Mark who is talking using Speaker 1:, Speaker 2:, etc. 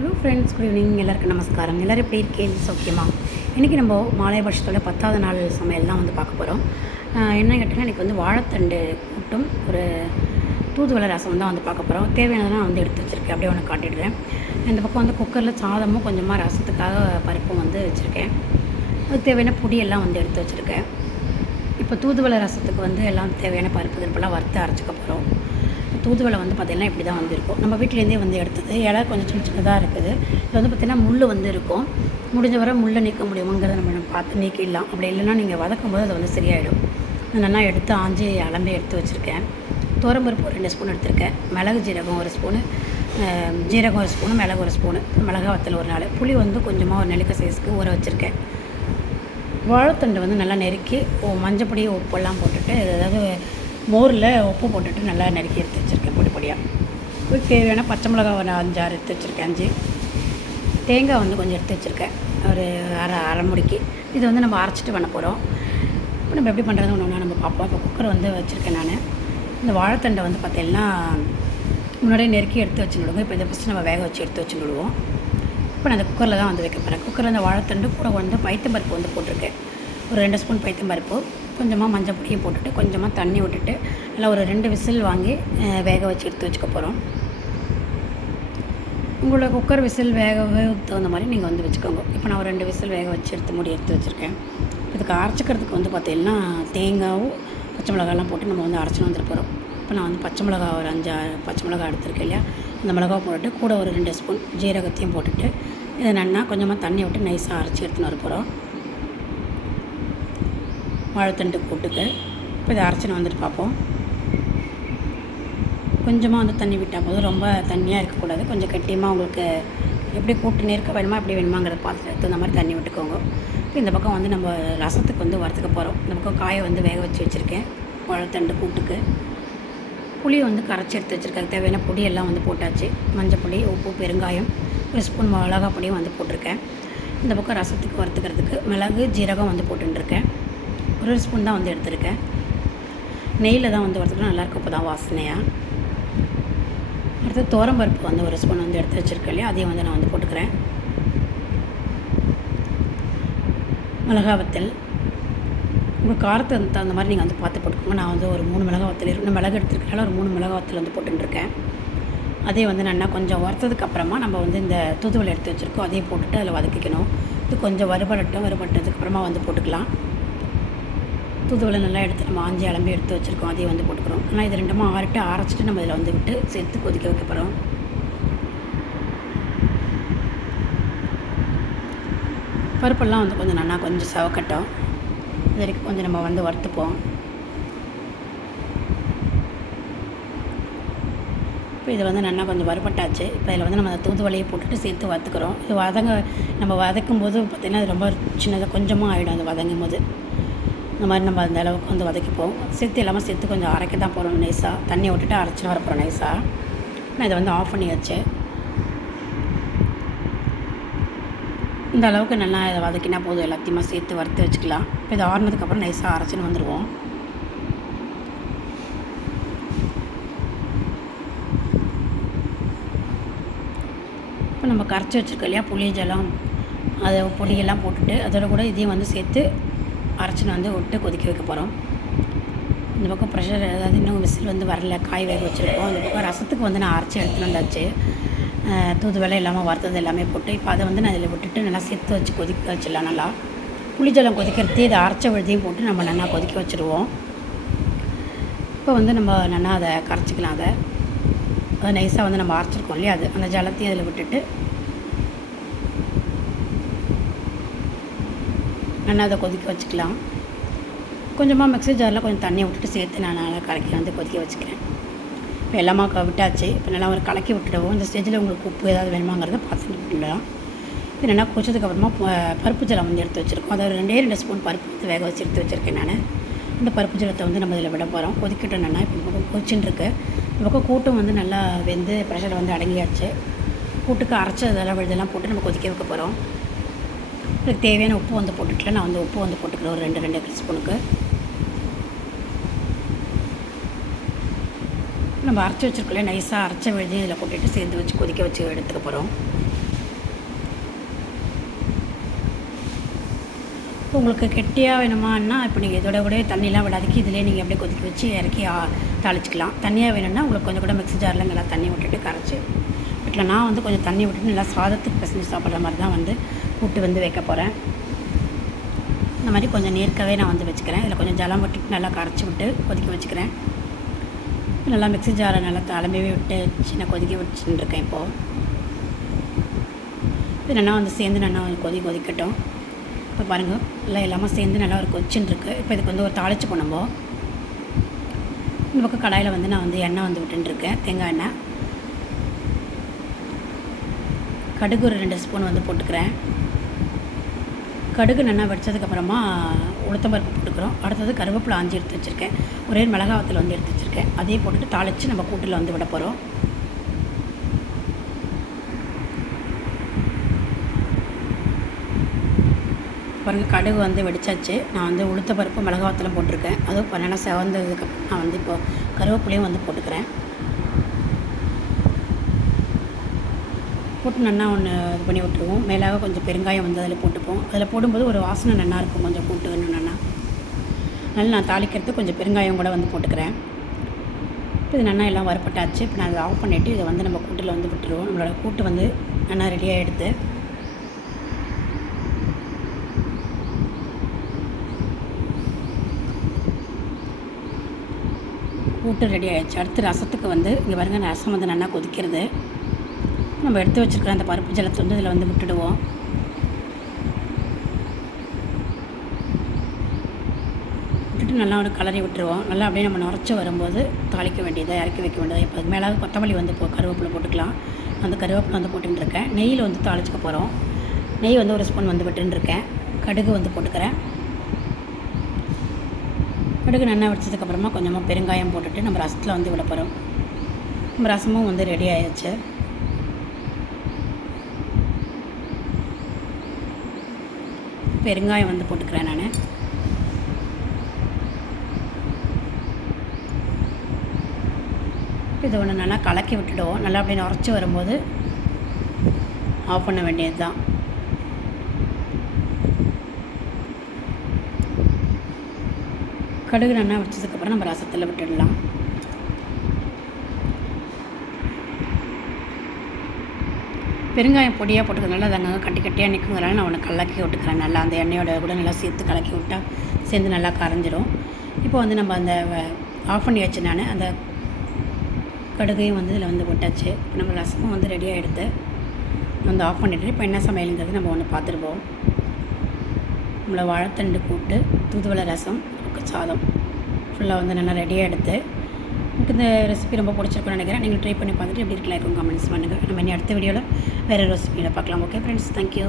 Speaker 1: Hello friends good evening எல்லாருக்கும் நமஸ்காரம். எல்லோரும் எப்படி இருக்கேன் சௌக்கியமா? இன்றைக்கி நம்ம மாலை வருஷத்தோட பத்தாவது நாள் சமையல் தான் வந்து பார்க்க போகிறோம் என்ன கேட்டிங்கன்னா இன்றைக்கி வந்து வாழைத்தண்டு கூட்டும் ஒரு தூதுவளை ரசம் தான் வந்து பார்க்க போகிறோம் தேவையானதெல்லாம் வந்து எடுத்து வச்சுருக்கேன். அப்படியே ஒன்று காட்டிடுறேன். இந்த பக்கம் வந்து குக்கரில் சாதமும் கொஞ்சமாக ரசத்துக்காக பருப்பும் வந்து வச்சுருக்கேன். அதுக்கு தேவையான பொடியெல்லாம் வந்து எடுத்து வச்சுருக்கேன். இப்போ தூதுவளை ரசத்துக்கு வந்து எல்லாம் தேவையான பருப்பு திருப்பெல்லாம் வறுத்து அரைச்சிக்க போகிறோம் தூதுவளை வந்து பார்த்திங்கன்னா இப்படி தான் வந்து இருக்கும். நம்ம வீட்டிலேருந்தே வந்து எடுத்தது. இலை கொஞ்சம் சின்ன சின்னதாக இருக்குது. இது வந்து பார்த்திங்கன்னா முள் வந்து இருக்கும். முடிஞ்ச வரை முள்ளை நீக்க முடியுங்கிறத நம்ம பார்த்து நீக்கிடலாம். அப்படி இல்லைன்னா நீங்கள் வதக்கும் போது அது வந்து சரியாயிடும். நல்லா எடுத்து ஆஞ்சி அலம்பி எடுத்து வச்சுருக்கேன். துவரம்பருப்பு ஒரு ரெண்டு ஸ்பூன் எடுத்திருக்கேன். மிளகு ஜீரகம் ஒரு ஸ்பூனு. ஜீரகம் ஒரு ஸ்பூனு மிளகு ஒரு ஸ்பூனு. மிளகா வத்தல் ஒரு நாள் புளி வந்து கொஞ்சமாக ஒரு நெல்லிக்காய் சைஸ்க்கு ஊற வச்சுருக்கேன். வாழைத்தண்டு வந்து நல்லா நெருக்கி மஞ்சப்பொடி உப்பெல்லாம் போட்டுட்டு அதாவது மோரில் உப்பு போட்டுட்டு நல்லா நறுக்கி எடுத்து வச்சுருக்கேன் பொடி பொடியாக தேவையான பச்சை மிளகா ஒரு அஞ்சாறு எடுத்து வச்சுருக்கேன் அஞ்சு. தேங்காய் வந்து கொஞ்சம் எடுத்து வச்சுருக்கேன் ஒரு அரை அரை முடிக்கு. இது வந்து நம்ம அரைச்சிட்டு பண்ண போகிறோம். இப்போ நம்ம எப்படி பண்ணுறது ஒன்று ஒன்றா நம்ம பார்ப்போம். இப்போ குக்கர் வந்து வச்சுருக்கேன் நான். இந்த வாழைத்தண்டை வந்து பார்த்தீங்கன்னா முன்னாடியே நெருக்கி எடுத்து வச்சுடுவோம். இப்போ இதை ஃபஸ்ட்டு நம்ம வேக வச்சு எடுத்து வச்சுடுவோம். இப்போ நான் அந்த குக்கரில் தான் வந்து வைக்க போகிறேன். குக்கரில் அந்த வாழைத்தண்டு கூட வந்து பைத்தம்பருப்பு வந்து போட்டிருக்கேன். ஒரு ரெண்டு ஸ்பூன் பைத்தம்பருப்பு கொஞ்சமாக மஞ்சள் பொடியும் போட்டுட்டு கொஞ்சமாக தண்ணி விட்டுட்டு நல்லா ஒரு ரெண்டு விசில் வாங்கி வேக வச்சு எடுத்து வச்சுக்க போகிறோம் உங்களோட குக்கர் விசில் வேக தகுந்த மாதிரி நீங்கள் வந்து வச்சுக்கோங்க. இப்போ நான் ஒரு ரெண்டு விசில் வேக வச்சு எடுத்து மூடி எடுத்து வச்சுருக்கேன். இதுக்கு அரைச்சிக்கிறதுக்கு வந்து பார்த்திங்கன்னா தேங்காவும் பச்சை மிளகாலாம் போட்டு நம்ம வந்து அரைச்சின்னு வந்துட்டு போகிறோம் இப்போ நான் வந்து பச்சை மிளகா ஒரு அஞ்சு பச்சை மிளகா எடுத்துருக்கேன் இல்லையா? அந்த மிளகாவை போட்டுட்டு கூட ஒரு ரெண்டு ஸ்பூன் ஜீரகத்தையும் போட்டுட்டு இதை நன்னா கொஞ்சமாக தண்ணி விட்டு நைஸாக அரைச்சி எடுத்துன்னு வர போகிறோம் வாழைத்தண்டு கூட்டுக்கு இப்போ இதை அரைச்சின்னு வந்துட்டு பார்ப்போம். கொஞ்சமாக வந்து தண்ணி விட்டால் போதும். ரொம்ப தண்ணியாக இருக்கக்கூடாது. கொஞ்சம் கட்டியமாக உங்களுக்கு எப்படி கூட்டு நெருக்க வேணுமா எப்படி வேணுமாங்கிறத பார்த்துட்டு தகுந்த மாதிரி தண்ணி விட்டுக்கோங்க. இப்போ இந்த பக்கம் வந்து நம்ம ரசத்துக்கு வந்து வறுத்துக்க போகிறோம் இந்த பக்கம் காயை வந்து வேக வச்சு வச்சுருக்கேன். வாழைத்தண்டு கூட்டுக்கு. புளியை வந்து கரைச்சி எடுத்து வச்சுருக்கேன். தேவையான பொடியெல்லாம் வந்து போட்டாச்சு. மஞ்சள் பொடி உப்பு பெருங்காயம் ஒரு ஸ்பூன் மிளகா பொடியும் வந்து போட்டிருக்கேன். இந்த பக்கம் ரசத்துக்கு வறுத்துக்கிறதுக்கு மிளகு ஜீரகம் வந்து போட்டுருக்கேன் ஒரு ஒரு ஸ்பூன் தான் வந்து எடுத்திருக்கேன். நெய்யில் தான் வந்து வறுத்துக்கலாம் நல்லாயிருக்கும் இப்போ தான் வாசனையாக அடுத்து பருப்பு வந்து ஒரு ஸ்பூன் வந்து எடுத்து வச்சுருக்கேன் இல்லையா? அதையும் வந்து நான் வந்து போட்டுக்கிறேன். மிளகா வத்தல். உங்கள் காரத்தை தகுந்த மாதிரி நீங்கள் வந்து பார்த்து போட்டுக்கோங்க. நான் வந்து ஒரு மூணு மிளகா வத்தல் இருக்கு மிளகு எடுத்துருக்கனால ஒரு மூணு மிளகா வத்தல் வந்து போட்டுருக்கேன் அதே வந்து நல்லா கொஞ்சம் வறுத்ததுக்கு அப்புறமா நம்ம வந்து இந்த தூதுவளை எடுத்து வச்சுருக்கோம். அதையும் போட்டுட்டு அதில் வதக்கிக்கணும். இது கொஞ்சம் வறுபடட்டும். வறுபட்டதுக்கு அப்புறமா வந்து போட்டுக்கலாம். தூதுவளை நல்லா எடுத்து நம்ம ஆஞ்சி அலம்பி எடுத்து வச்சுருக்கோம். அதையும் வந்து போட்டுக்கிறோம். ஆனால் இது ரெண்டுமா ஆறிட்டு அரைச்சிட்டு நம்ம இதில் வந்து விட்டு சேர்த்து கொதிக்க வைக்க போகிறோம் பருப்பெல்லாம் வந்து கொஞ்சம் நல்லா கொஞ்சம் சவக்கட்டும். இது வரைக்கும் கொஞ்சம் நம்ம வந்து வறுத்துப்போம். இப்போ இது வந்து நல்லா கொஞ்சம் வறுபட்டாச்சு. இப்போ இதில் வந்து நம்ம அந்த போட்டுட்டு சேர்த்து வறுத்துக்கிறோம். இது வதங்க நம்ம வதக்கும் போது பார்த்திங்கன்னா அது ரொம்ப சின்னதாக கொஞ்சமாக ஆகிடும் அது வதங்கும் போது இந்த மாதிரி நம்ம அந்த அளவுக்கு வந்து வதக்கிப்போம். செத்து இல்லாமல் செத்து கொஞ்சம் அரைக்க தான் போகிறோம் நைஸாக தண்ணி விட்டுட்டு அரைச்சின்னு வர போகிறோம் நைஸாக நான் இதை வந்து ஆஃப் பண்ணியாச்சு இந்த அளவுக்கு நல்லா இதை வதக்கினா போதும். எல்லாத்தையுமே சேர்த்து வறுத்து வச்சுக்கலாம். இப்போ இது ஆறுனதுக்கப்புறம் நைஸாக அரைச்சின்னு வந்துடுவோம் இப்போ நம்ம கரைச்சி வச்சுருக்கோம் இல்லையா? புளி ஜலம் அதை பொடியெல்லாம் போட்டுட்டு அதோட கூட இதையும் வந்து சேர்த்து அரைச்சின்னு வந்து விட்டு கொதிக்க வைக்க போகிறோம் இந்த பக்கம் ப்ரெஷர் அதாவது இன்னும் விசில் வந்து வரல காய் வேக வச்சுருக்கோம். இந்த பக்கம் ரசத்துக்கு வந்து நான் அரைச்சி எடுத்துகிட்டு வந்தாச்சு. அஹ் தூதுவளை இல்லாமல் வறுத்தது எல்லாமே போட்டு இப்போ அதை வந்து நான் இதில் விட்டுட்டு நல்லா சேர்த்து வச்சு கொதிக்க வச்சிடலாம் நல்லா. புளிஜலம் கொதிக்கிறதே இதை அரைச்ச விழுதையும் போட்டு நம்ம நல்லா கொதிக்க வச்சுருவோம். இப்போ வந்து நம்ம நல்லா அதை கரைச்சிக்கலாம் அதை. அதை நைஸாக வந்து நம்ம அரைச்சிருக்கோம் இல்லையா? அது அந்த ஜலத்தையும் அதில் விட்டுட்டு நல்லா அதை கொதிக்க வச்சுக்கலாம். கொஞ்சமாக மிக்ஸி ஜாரில் கொஞ்சம் தண்ணியை விட்டுட்டு சேர்த்து நான் நல்லா கலக்கி வந்து கொதிக்க வச்சுக்கிறேன். இப்போ எல்லாமா க- விட்டாச்சு. இப்போ நல்லா ஒரு கலக்கி விட்டுடுவோம். இந்த ஸ்டேஜில் உங்களுக்கு உப்பு ஏதாவது வேணுமாங்கிறத பார்த்துட்டு விட்டுடலாம். இப்போ நல்லா கொச்சதுக்கப்புறமா பருப்பு ஜலம் வந்து எடுத்து வச்சுருக்கோம். அதாவது ரெண்டே ரெண்டு ஸ்பூன் பருப்பு வந்து வேக வச்சு எடுத்து வச்சுருக்கேன் நான். இந்த பருப்பு ஜலத்தை வந்து நம்ம இதில் விட போகிறோம் கொதிக்கட்டோம்னா இப்போ பக்கம் கொச்சின்னு இருக்கு. இந்த பக்கம் கூட்டம் வந்து நல்லா வெந்து ப்ரெஷர் வந்து அடங்கியாச்சு. கூட்டுக்கு அரைச்ச இதெல்லாம் இதெல்லாம் போட்டு நம்ம கொதிக்க வைக்க போகிறோம் இதுக்கு தேவையான உப்பு வந்து போட்டுக்கலாம். நான் வந்து உப்பு வந்து போட்டுக்கிறேன். ஒரு ரெண்டு ரெண்டு ஸ்பூனுக்கு நம்ம அரைச்சி வச்சுருக்கோம்ல நைஸாக அரைச்ச விழுதி இதில் போட்டுட்டு சேர்ந்து வச்சு கொதிக்க வச்சு எடுத்துக்க போகிறோம் உங்களுக்கு கெட்டியாக வேணுமான்னா இப்போ நீங்கள் இதோட கூட தண்ணியெலாம் விடாதுக்கு இதிலே நீங்கள் அப்படியே கொதிக்க வச்சு இறக்கி தாளிச்சிக்கலாம். தண்ணியாக வேணும்னா உங்களுக்கு கொஞ்சம் கூட மிக்ஸி ஜாரில் நல்லா தண்ணி விட்டுட்டு கரைச்சி வீட்டில் நான் வந்து கொஞ்சம் தண்ணி விட்டுட்டு நல்லா சாதத்துக்கு பிசைஞ்சு சாப்பிட்ற மாதிரி தான் வந்து கூட்டு வந்து வைக்க போகிறேன் இந்த மாதிரி கொஞ்சம் நேர்க்கவே நான் வந்து வச்சுக்கிறேன். இதில் கொஞ்சம் ஜலம் விட்டுட்டு நல்லா கரைச்சி விட்டு கொதிக்க வச்சுக்கிறேன். நல்லா மிக்ஸி ஜாரை நல்லா தலைமையே விட்டு சின்ன கொதிக்க வச்சுட்டு இருக்கேன் இப்போது இது நல்லா வந்து சேர்ந்து நல்லா கொதி கொதிக்கட்டும். இப்போ பாருங்கள் எல்லாம் எல்லாமே சேர்ந்து நல்லா ஒரு கொச்சுன்னு இருக்குது இப்போ இதுக்கு வந்து ஒரு தாளிச்சு போனோம்போ இந்த பக்கம் கடாயில் வந்து நான் வந்து எண்ணெய் வந்து விட்டுருக்கேன் தேங்காய் எண்ணெய். கடுகு ஒரு ரெண்டு ஸ்பூன் வந்து போட்டுக்கிறேன். கடுகு நல்லா வெடிச்சதுக்கப்புறமா உளுத்தம்பருப்பு போட்டுக்கிறோம். அடுத்தது கருவேப்பிலை ஆஞ்சி எடுத்து வச்சுருக்கேன். ஒரே மிளகாவத்தில் வந்து எடுத்து வச்சுருக்கேன். அதே போட்டுட்டு தாளித்து நம்ம கூட்டில் வந்து விட போகிறோம் பாருங்க கடுகு வந்து வெடிச்சாச்சு. நான் வந்து உளுத்த பருப்பு மிளகாவத்தெல்லாம் போட்டிருக்கேன். அதுவும் நல்லா செவந்ததுக்கப்புறம் நான் வந்து இப்போது கருவேப்பிலையும் வந்து போட்டுக்கிறேன். போட்டு நல்லா ஒன்று இது பண்ணி விட்டுருவோம். மேலாக கொஞ்சம் பெருங்காயம் வந்து அதில் போட்டுப்போம். அதில் போடும்போது ஒரு வாசனை நல்லா இருக்கும். கொஞ்சம் கூட்டு இன்னும் நல்லா. நல்லா நான் தாளிக்கிறதுக்கு கொஞ்சம் பெருங்காயம் கூட வந்து போட்டுக்கிறேன். இப்போ இது நல்லா எல்லாம் வறுப்பட்டாச்சு இப்போ நான் அதை ஆஃப் பண்ணிவிட்டு இதை வந்து நம்ம கூட்டில் வந்து விட்டுருவோம். நம்மளோட கூட்டு வந்து நல்லா ரெடியாக எடுத்து கூட்டு ரெடி ஆகிடுச்சு அடுத்து ரசத்துக்கு வந்து இங்கே பாருங்க ரசம் வந்து நல்லா கொதிக்கிறது. நம்ம எடுத்து வச்சுருக்கிற அந்த பருப்பு ஜலத்தை வந்து இதில் வந்து விட்டுடுவோம். விட்டுட்டு நல்லா ஒரு கலரி விட்டுருவோம். நல்லா அப்படியே நம்ம நுரைச்சி வரும்போது தாளிக்க வேண்டியதை இறக்கி வைக்க வேண்டியது இப்போ மேலே கொத்தமல்லி வந்து இப்போ கருவேப்பிலை போட்டுக்கலாம். அந்த கருவேப்பிலை வந்து போட்டுன்னு இருக்கேன் நெய்யில் வந்து தாளிச்சுக்க போகிறோம் நெய் வந்து ஒரு ஸ்பூன் வந்து விட்டுன்னு இருக்கேன் கடுகு வந்து போட்டுக்கிறேன். கடுகு நல்லா வச்சதுக்கப்புறமா கொஞ்சமாக பெருங்காயம் போட்டுட்டு நம்ம ரசத்தில் வந்து விட போகிறோம் நம்ம ரசமும் வந்து ரெடி ஆயிடுச்சு. பெருங்காயம் வந்து போட்டுக்கிறேன் நான். இது ஒன்று நல்லா கலக்கி விட்டுடுவோம். நல்லா அப்படியே உரைச்சி வரும்போது ஆஃப் பண்ண வேண்டியது தான் கடுகு நல்லா வச்சதுக்கப்புறம் நம்ம ரசத்தில் விட்டுடலாம். பெருங்காயம் பொடியாக போட்டுக்கிறதுனால அது அங்கங்கே கட்டி கட்டியாக நிற்குங்கிறனால நான் ஒன்று கலக்கி விட்டுக்கிறேன். நல்லா அந்த எண்ணெயோட கூட நல்லா சேர்த்து கலக்கி விட்டால் சேர்ந்து நல்லா கரைஞ்சிரும். இப்போ வந்து நம்ம அந்த ஆஃப் பண்ணி வச்சு நான் அந்த கடுகையும் வந்து இதில் வந்து விட்டாச்சு இப்போ நம்ம ரசமும் வந்து ரெடியாக எடுத்து வந்து ஆஃப் பண்ணிவிட்டு இப்போ என்ன சமையலுங்கிறது நம்ம ஒன்று பார்த்துருப்போம் நம்மளை வாழைத்தண்டு கூட்டு தூதுவளை ரசம் சாதம் ஃபுல்லாக வந்து நல்லா ரெடியாக எடுத்து எனக்கு இந்த ரெசிபி ரொம்ப பிடிச்சிருக்குன்னு நினைக்கிறேன். நீங்கள் ட்ரை பண்ணி பார்த்துட்டு எப்படி இருக்கலாம் இருக்கும் கமெண்ட்ஸ் பண்ணுங்கள் நம்ம இனி அடுத்த வீடியோவில் வேறு ரெசிபியில் பார்க்கலாம். Okay friends thank you